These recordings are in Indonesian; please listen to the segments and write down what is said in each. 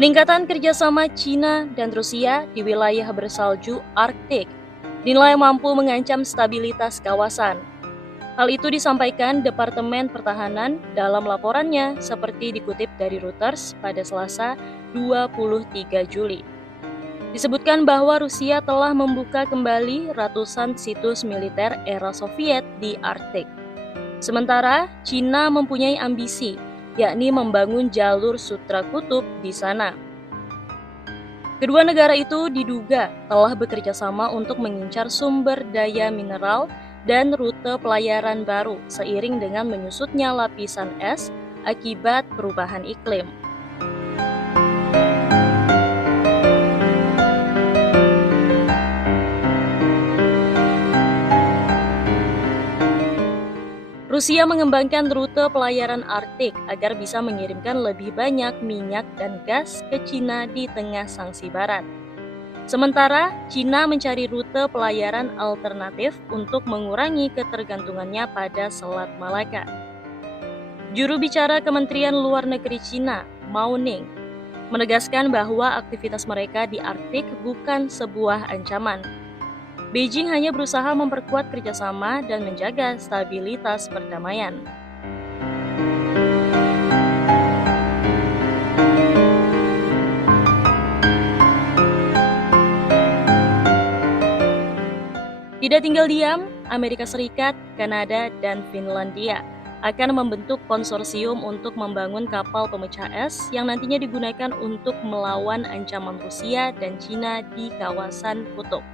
Peningkatan kerjasama China dan Rusia di wilayah bersalju Arktik dinilai mampu mengancam stabilitas kawasan. Hal itu disampaikan Departemen Pertahanan dalam laporannya seperti dikutip dari Reuters pada Selasa 23 Juli. Disebutkan bahwa Rusia telah membuka kembali ratusan situs militer era Soviet di Arktik. Sementara China mempunyai ambisi, yakni membangun jalur sutra kutub di sana. Kedua negara itu diduga telah bekerja sama untuk mengincar sumber daya mineral dan rute pelayaran baru seiring dengan menyusutnya lapisan es akibat perubahan iklim. Rusia mengembangkan rute pelayaran Arktik agar bisa mengirimkan lebih banyak minyak dan gas ke China di tengah sanksi Barat. Sementara, China mencari rute pelayaran alternatif untuk mengurangi ketergantungannya pada Selat Malaka. Juru bicara Kementerian Luar Negeri China, Mao Ning, menegaskan bahwa aktivitas mereka di Arktik bukan sebuah ancaman. Beijing hanya berusaha memperkuat kerjasama dan menjaga stabilitas perdamaian. Tidak tinggal diam, Amerika Serikat, Kanada, dan Finlandia akan membentuk konsorsium untuk membangun kapal pemecah es yang nantinya digunakan untuk melawan ancaman Rusia dan China di kawasan kutub.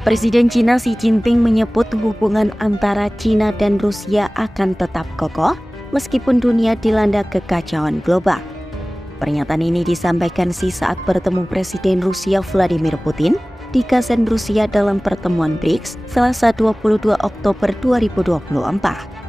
Presiden China Xi Jinping menyebut hubungan antara China dan Rusia akan tetap kokoh meskipun dunia dilanda kekacauan global. Pernyataan ini disampaikan Xi saat bertemu Presiden Rusia Vladimir Putin di Kazan, Rusia dalam pertemuan BRICS Selasa 22 Oktober 2024.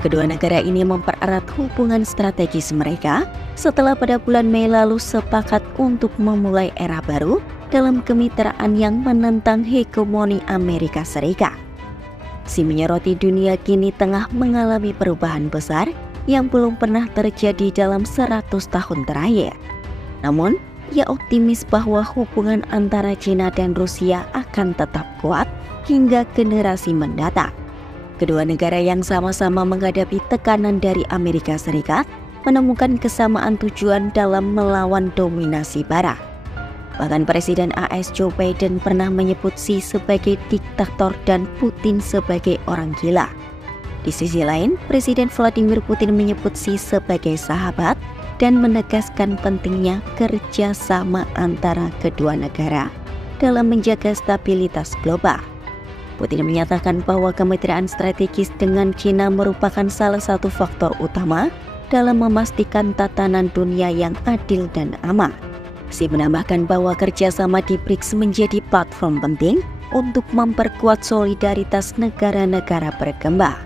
Kedua negara ini mempererat hubungan strategis mereka setelah pada bulan Mei lalu sepakat untuk memulai era baru dalam kemitraan yang menentang hegemoni Amerika Serikat. Xi menyoroti dunia kini tengah mengalami perubahan besar yang belum pernah terjadi dalam 100 tahun terakhir. Namun, ia optimis bahwa hubungan antara China dan Rusia akan tetap kuat hingga generasi mendatang. Kedua negara yang sama-sama menghadapi tekanan dari Amerika Serikat menemukan kesamaan tujuan dalam melawan dominasi Barat. Bahkan Presiden AS Joe Biden pernah menyebut Xi sebagai diktator dan Putin sebagai orang gila. Di sisi lain, Presiden Vladimir Putin menyebut Xi sebagai sahabat dan menegaskan pentingnya kerjasama antara kedua negara dalam menjaga stabilitas global. Putin menyatakan bahwa kemitraan strategis dengan China merupakan salah satu faktor utama dalam memastikan tatanan dunia yang adil dan aman. Xi menambahkan bahwa kerjasama di BRICS menjadi platform penting untuk memperkuat solidaritas negara-negara berkembang.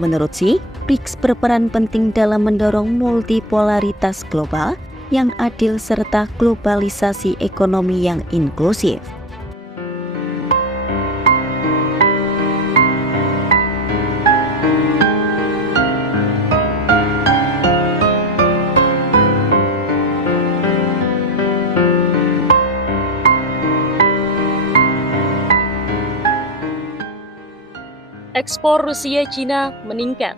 Menurut Xi, BRICS berperan penting dalam mendorong multipolaritas global yang adil serta globalisasi ekonomi yang inklusif. Ekspor Rusia-China meningkat.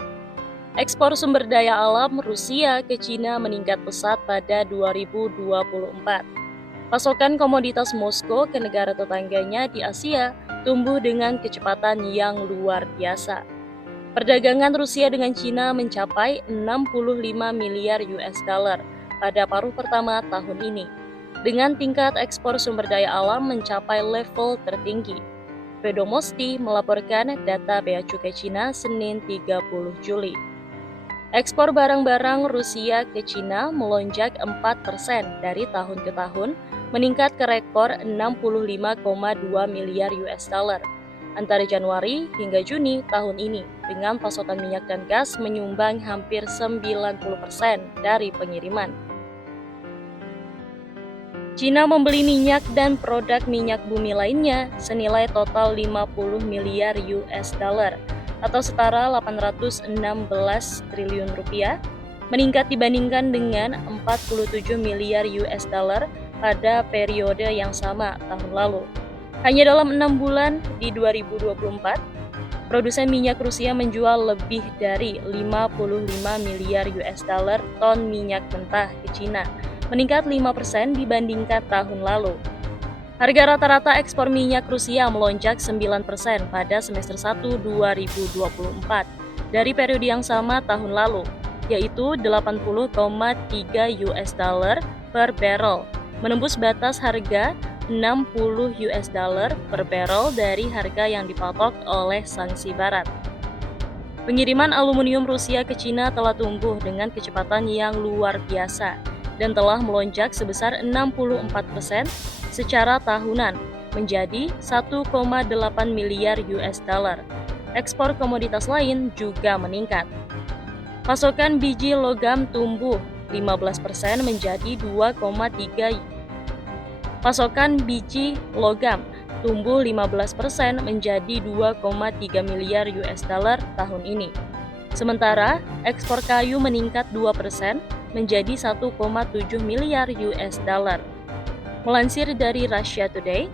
Ekspor sumber daya alam Rusia ke China meningkat pesat pada 2024. Pasokan komoditas Moskow ke negara tetangganya di Asia tumbuh dengan kecepatan yang luar biasa. Perdagangan Rusia dengan China mencapai 65 miliar US dollar pada paruh pertama tahun ini, dengan tingkat ekspor sumber daya alam mencapai level tertinggi. Vedomosti melaporkan data bea cukai Cina Senin 30 Juli. Ekspor barang-barang Rusia ke Cina melonjak 4% dari tahun ke tahun, meningkat ke rekor 65,2 miliar US dollar antara Januari hingga Juni tahun ini, dengan pasokan minyak dan gas menyumbang hampir 90% dari pengiriman. Cina membeli minyak dan produk minyak bumi lainnya senilai total 50 miliar US dollar atau setara 816 triliun rupiah, meningkat dibandingkan dengan 47 miliar US dollar pada periode yang sama tahun lalu. Hanya dalam 6 bulan di 2024, produsen minyak Rusia menjual lebih dari 55 miliar US dollar ton minyak mentah ke Cina, meningkat 5% dibandingkan tahun lalu. Harga rata-rata ekspor minyak Rusia melonjak 9% pada semester 1 2024 dari periode yang sama tahun lalu, yaitu 80,3 US dollar per barrel, menembus batas harga 60 US dollar per barrel dari harga yang dipatok oleh sanksi barat. Pengiriman aluminium Rusia ke Cina telah tumbuh dengan kecepatan yang luar biasa dan telah melonjak sebesar 64% secara tahunan menjadi 1,8 miliar US dollar. Ekspor komoditas lain juga meningkat. Pasokan biji logam tumbuh 15% menjadi 2,3 Pasokan biji logam tumbuh 15% menjadi 2,3 miliar US dollar tahun ini. Sementara ekspor kayu meningkat 2% menjadi 1,7 miliar US dollar. Melansir dari Russia Today,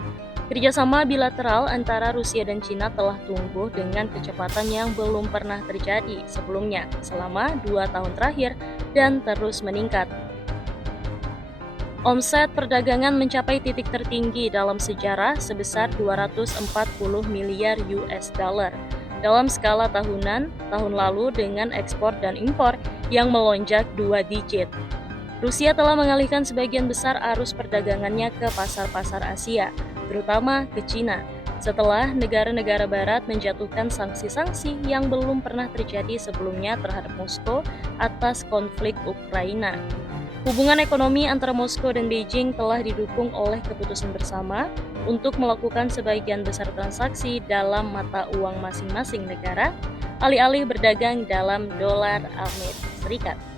kerjasama bilateral antara Rusia dan Cina telah tumbuh dengan kecepatan yang belum pernah terjadi sebelumnya selama 2 tahun terakhir dan terus meningkat. Omset perdagangan mencapai titik tertinggi dalam sejarah sebesar 240 miliar US dollar dalam skala tahunan tahun lalu dengan ekspor dan impor yang melonjak 2 digit. Rusia telah mengalihkan sebagian besar arus perdagangannya ke pasar-pasar Asia, terutama ke Cina, setelah negara-negara barat menjatuhkan sanksi-sanksi yang belum pernah terjadi sebelumnya terhadap Moskow atas konflik Ukraina. Hubungan ekonomi antara Moskow dan Beijing telah didukung oleh keputusan bersama untuk melakukan sebagian besar transaksi dalam mata uang masing-masing negara, alih-alih berdagang dalam dolar Amerika Serikat.